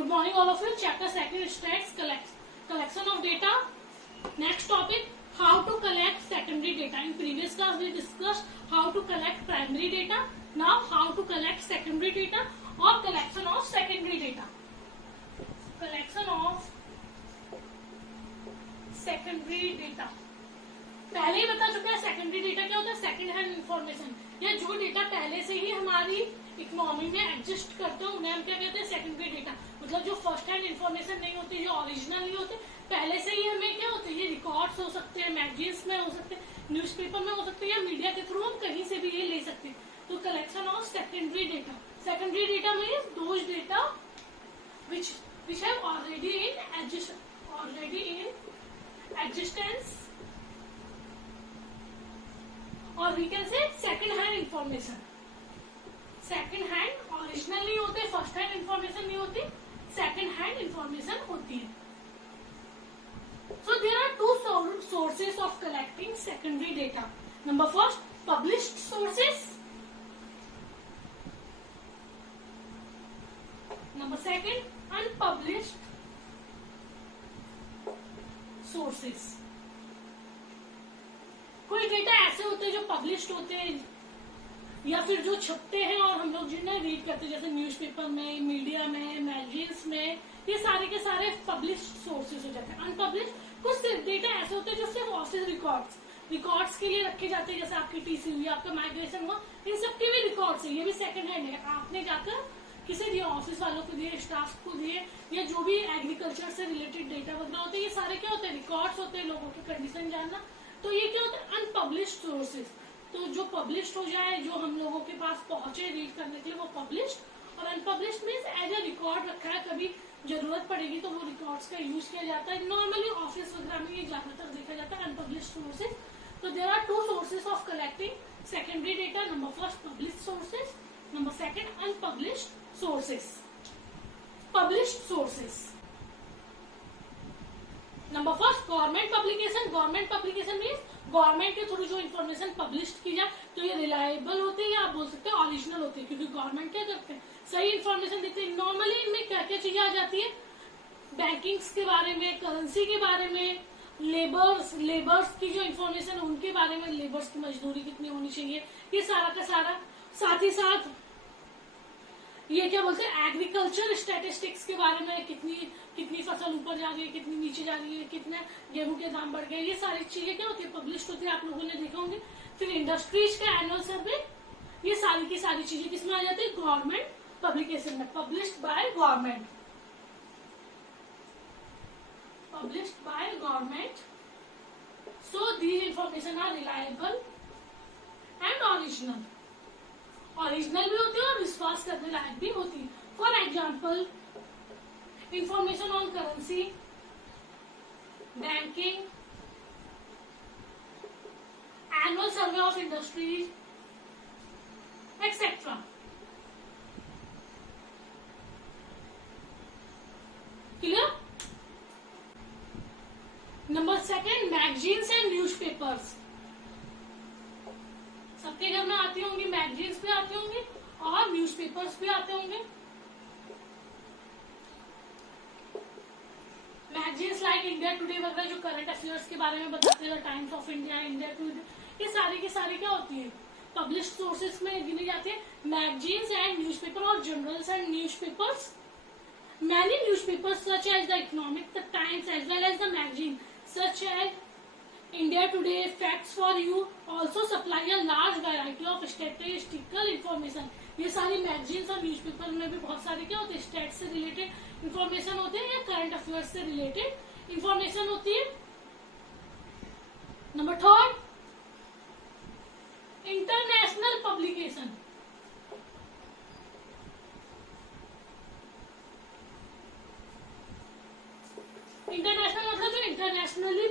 Good morning all of you. Chapter 2 Stats collection of data. Next topic, how to collect secondary data. In previous class we discussed how to collect primary data. Now how to collect secondary data or collection of secondary data. Collection of secondary data. पहले ही बता चुका है secondary data क्या होता है. Second hand information या जो data पहले से ही हमारी इकोनॉमी में एडजस्ट करते हैं उन्हें हम क्या कहते हैं सेकेंडरी डेटा. मतलब जो फर्स्ट हैंड इंफॉर्मेशन नहीं होती, जो ओरिजिनल नहीं होते, पहले से ही हमें क्या होते हैं ये रिकॉर्ड्स हो सकते हैं, मैगजीन्स में हो सकते हैं, न्यूज़पेपर में हो सकते हैं या मीडिया के थ्रू हम कहीं से भी ये ले सकते हैं. तो collection of secondary data. Secondary data means those data which have already in existence, और we can say second hand information. Second hand original नहीं होते, फर्स्ट हैंड इंफॉर्मेशन नहीं होती, सेकंड हैंड इंफॉर्मेशन होती है. So there are two sources of collecting secondary data. Number first, published sources. Number second, unpublished sources. कोई data ऐसे होते हैं जो पब्लिश्ड होते हैं या फिर जो छपते हैं और हम लोग जिन्हें रीड करते हैं, जैसे न्यूज़पेपर में, मीडिया में, मैगजीन्स में, ये सारे के सारे पब्लिश्ड सोर्सेज हो जाते हैं. अनपब्लिश्ड कुछ डेटा ऐसे होते हैं जो सिर्फ ऑफिस रिकॉर्ड्स के लिए रखे जाते हैं, जैसे आपकी टीसी हुई, आपका माइग्रेशन हुआ, इन सबके भी रिकॉर्ड्स है. ये भी सेकंड हैंड है, आपने जाकर किसे दिए, ऑफिस वालों को दिए, स्टाफ को दिए, या जो भी एग्रीकल्चर से रिलेटेड डेटा वगैरह होते हैं, ये सारे क्या होते हैं रिकॉर्ड्स होते हैं, लोगों की कंडीशन जानना. तो ये क्या होता है अनपब्लिश्ड सोर्सेज. तो जो पब्लिश्ड हो जाए, जो हम लोगों के पास पहुंचे रीड करने के लिए, वो पब्लिश्ड. और unpublished means as a record रखा है, कभी जरूरत पड़ेगी तो वो रिकॉर्ड्स का यूज किया जाता है. नॉर्मली ऑफिस वगैरह में ये ज्यादातर देखा जाता है अनपब्लिश्ड सोर्सेज. तो there are two sources of collecting secondary data. Number first published sources, number second unpublished sources. Published sources. Number first government publication. Government publication means government के थ्रू जो इन्फॉर्मेशन पब्लिश की जाए तो ये reliable होती है या आप बोल सकते हैं ओरिजिनल होती है, क्योंकि गवर्नमेंट क्या करते हैं सही इन्फॉर्मेशन देते हैं. नॉर्मली इनमें क्या क्या चीजें आ जाती है, बैंकिंग्स के बारे में, करेंसी के बारे में, लेबर्स की जो इन्फॉर्मेशन है उनके बारे में, लेबर्स की मजदूरी कितनी होनी चाहिए, ये सारा का सारा. साथ ही साथ ये क्या बोलते हैं एग्रीकल्चर स्टैटिस्टिक्स के बारे में, कितनी फसल ऊपर जा रही है, कितनी नीचे जा रही है, कितने गेहूं के दाम बढ़ गए, ये सारी चीजें क्या होती है पब्लिश होती है, आप लोगों ने देखा होंगे. फिर इंडस्ट्रीज का एनुअल सर्वे, ये सारी की सारी चीजें किसमें आ जाती है गवर्नमेंट पब्लिकेशन में, published by government. Published by government. So these information are reliable and original. Original भी होती है और विश्वास करने लायक भी होती है. For example information on currency, banking, annual survey of industries etcetera. Clear. Number second magazines and newspapers. सबके घर में आती होंगी, मैगजीन्स भी आती होंगी और न्यूज़पेपर्स भी आते होंगे. मैगजीन्स लाइक इंडिया टुडे वगैरह जो करंट अफेयर्स के बारे में बताते हैं, times of India, India today, ये सारी की सारी क्या होती है पब्लिश्ड सोर्सेज में गिनी जाती है. मैगजीन्स एंड न्यूज़पेपर और journals and newspapers. Many newspapers such as the economic, the times as well as the magazine such as India Today, Facts for You also supply a large variety of statistical information. ये सारी magazines और newspaper में भी बहुत सारे क्या होते हैं स्टैट से रिलेटेड इंफॉर्मेशन होते हैं या करंट अफेयर्स से रिलेटेड इंफॉर्मेशन होती है. Number third international publication. International मतलब जो इंटरनेशनली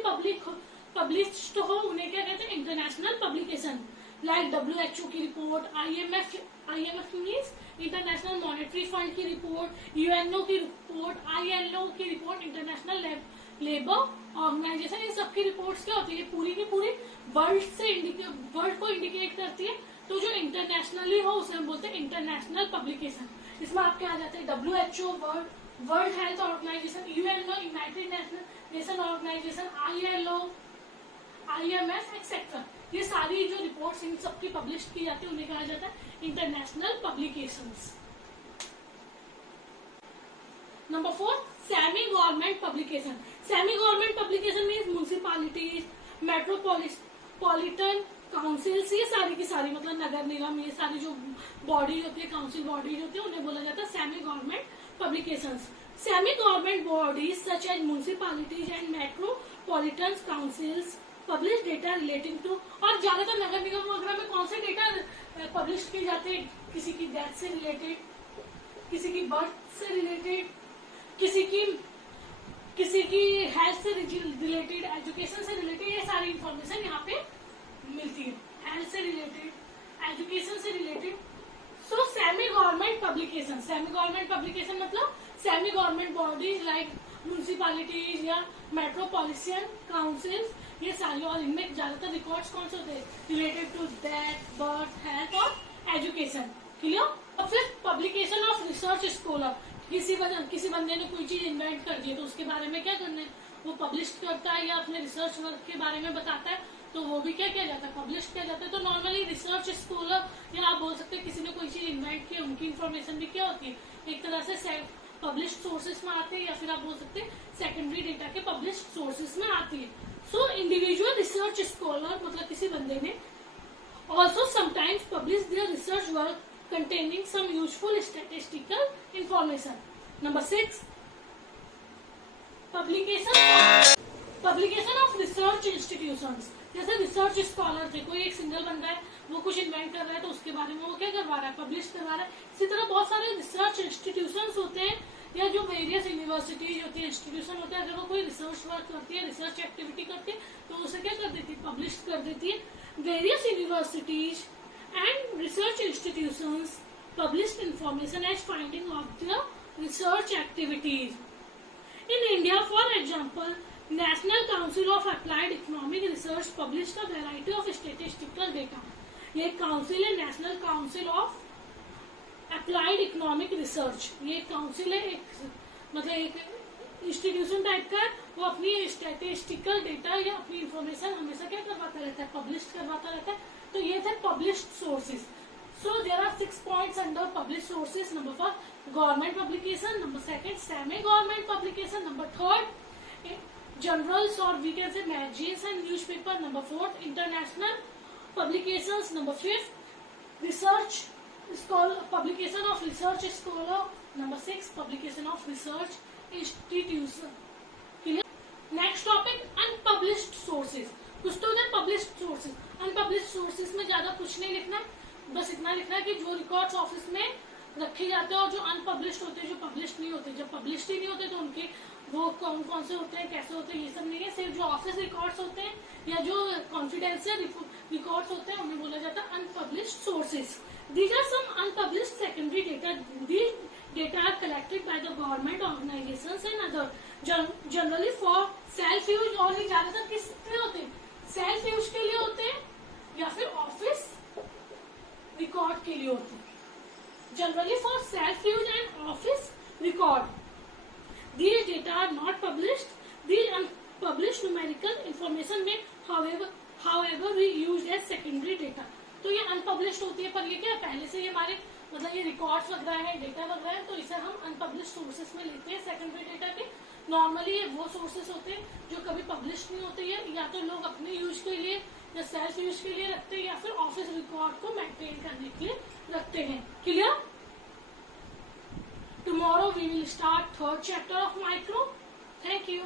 पब्लिश्ड हो उन्हें क्या कहते हैं इंटरनेशनल पब्लिकेशन. लाइक WHO की report, IMF means international monetary fund की रिपोर्ट, UNO की रिपोर्ट, ILO की रिपोर्ट, इंटरनेशनल लेबर ऑर्गेनाइजेशन. इन सबकी रिपोर्ट्स क्या होती है पूरी की पूरी वर्ल्ड को इंडिकेट करती है. तो जो इंटरनेशनली हो उसे हम बोलते हैं इंटरनेशनल पब्लिकेशन. इसमें आपके आ जाते हैं WHO, world health organisation, UNO, united nation organisation, ILO, IMF etcetera, ये सारी जो रिपोर्ट्स इन सबकी पब्लिश की जाती है उन्हें कहा जाता है international publications. Number 4, semi government publication. Semi government publication means municipalities, metropolitan councils, ये सारी की सारी मतलब नगर निगम, ये सारी जो बॉडी होती है, काउंसिल बॉडीज होती है, उन्हें बोला जाता है semi government publications. Semi government bodies such as municipalities and metropolitan councils publish data relating to, और ज्यादातर नगर निगम वगैरह में कौन से डेटा पब्लिश किए जाते हैं, किसी की डेथ से रिलेटेड, किसी की बर्थ से रिलेटेड, किसी की हेल्थ से रिलेटेड, एजुकेशन से रिलेटेड, ये सारी इंफॉर्मेशन यहाँ पे मिलती है। हेल्थ से रिलेटेड, एजुकेशन से related. So semi government publication, semi government publication मतलब semi government bodies like municipalities या मेट्रोपॉलिटन काउंसिल्स, ये सारी, और इनमें ज्यादातर रिकॉर्ड्स कौन से होते हैं, related to death, birth, health और एजुकेशन। क्लियर। और फिर पब्लिकेशन ऑफ रिसर्च स्कॉलर, किसी बंदे ने कोई चीज इन्वेंट कर दी तो उसके बारे में क्या करना है, वो पब्लिश करता है या अपने रिसर्च वर्क के बारे में बताता है, तो वो भी क्या किया जाता है, पब्लिश किया जाता है। तो नॉर्मली रिसर्च स्कॉलर, या आप बोल सकते हैं किसी ने कोई चीज इन्वेंट की, उनकी इन्फॉर्मेशन भी क्या होती है, एक तरह से पब्लिश सोर्सेज में आते हैं, या फिर आप बोल सकते हैं सेकेंडरी डेटा के पब्लिश सोर्सेज में आती है। सो इंडिविजुअल रिसर्च स्कॉलर मतलब किसी बंदे ने also sometimes publish their research work containing some useful statistical information. Number 6, publication of research institutions. जैसे रिसर्च स्कॉलर थे, कोई एक सिंगल बंदा है, वो कुछ इन्वेंट कर रहा है, तो उसके बारे में वो क्या करवा रहा है, पब्लिश करवा रहा है। इसी तरह बहुत सारे रिसर्च इंस्टीट्यूशंस होते हैं, या जो वेरियस यूनिवर्सिटीज होती है, इंस्टीट्यूशन होते हैं, अगर वो कोई रिसर्च वर्क करती है, रिसर्च एक्टिविटी करती है, तो उसे क्या कर देती है, पब्लिश कर देती है। Various universities and research institutions published information as finding of their research activities. In India, for example, National Council of Applied Economic Research published a variety of statistical data. ये एक काउंसिल है, national council of applied economic research. ये council है, मतलब एक institution type का, वो अपनी स्टैटिस्टिकल डेटा या अपनी इंफॉर्मेशन हमेशा क्या करवाता रहता है, पब्लिश करवाता रहता है। तो ये थे published sources. So there are 6 points under published sources. Number 1 government publication, number 2 semi government publication, number 3 journals और we can say magazines and newspaper, number 4 international publications, number 5 research publication of research scholar, number 6 publication of research institution. Next topic unpublished sources. कुछ तो उधर published sources, unpublished sources में ज्यादा कुछ नहीं लिखना है, बस इतना लिखना है कि जो रिकॉर्ड्स ऑफिस में रखे जाते हैं और जो अनपब्लिश्ड होते हैं, जो पब्लिश्ड नहीं होते, जब पब्लिश्ड ही नहीं होते तो उनके वो कौन कौन से होते हैं, कैसे होते हैं, ये सब नहीं है। सिर्फ जो ऑफिस रिकॉर्ड्स होते हैं या जो कॉन्फिडेंशियल रिकॉर्ड्स होते हैं उन्हें बोला जाता है unpublished sources. These are some unpublished secondary data. These data are collected by the government organisations and other, generally for self use. और ये ज्यादातर किस लिए होते हैं, सेल्फ यूज के लिए होते हैं या फिर ऑफिस रिकॉर्ड के लिए होते हैं। Generally for self use and office record. These data are not published. These unpublished numerical information may however be used as secondary data. तो ये अनपब्लिश्ड होती है, पर ये क्या पहले से ये हमारे मतलब ये रिकॉर्ड्स वगैरह है, डेटा वगैरह है, तो इसे हम अनपब्लिश्ड सोर्सेज में लेते हैं सेकेंडरी डेटा के। नॉर्मली ये वो सोर्सेज होते हैं जो कभी पब्लिश नहीं होते हैं, या तो लोग अपने यूज के लिए या सेल्फ यूज के लिए रखते हैं, या फिर ऑफिस रिकॉर्ड को मेंटेन करने के लिए रखते हैं। Clear? Tomorrow we will start 3rd chapter of micro. Thank you.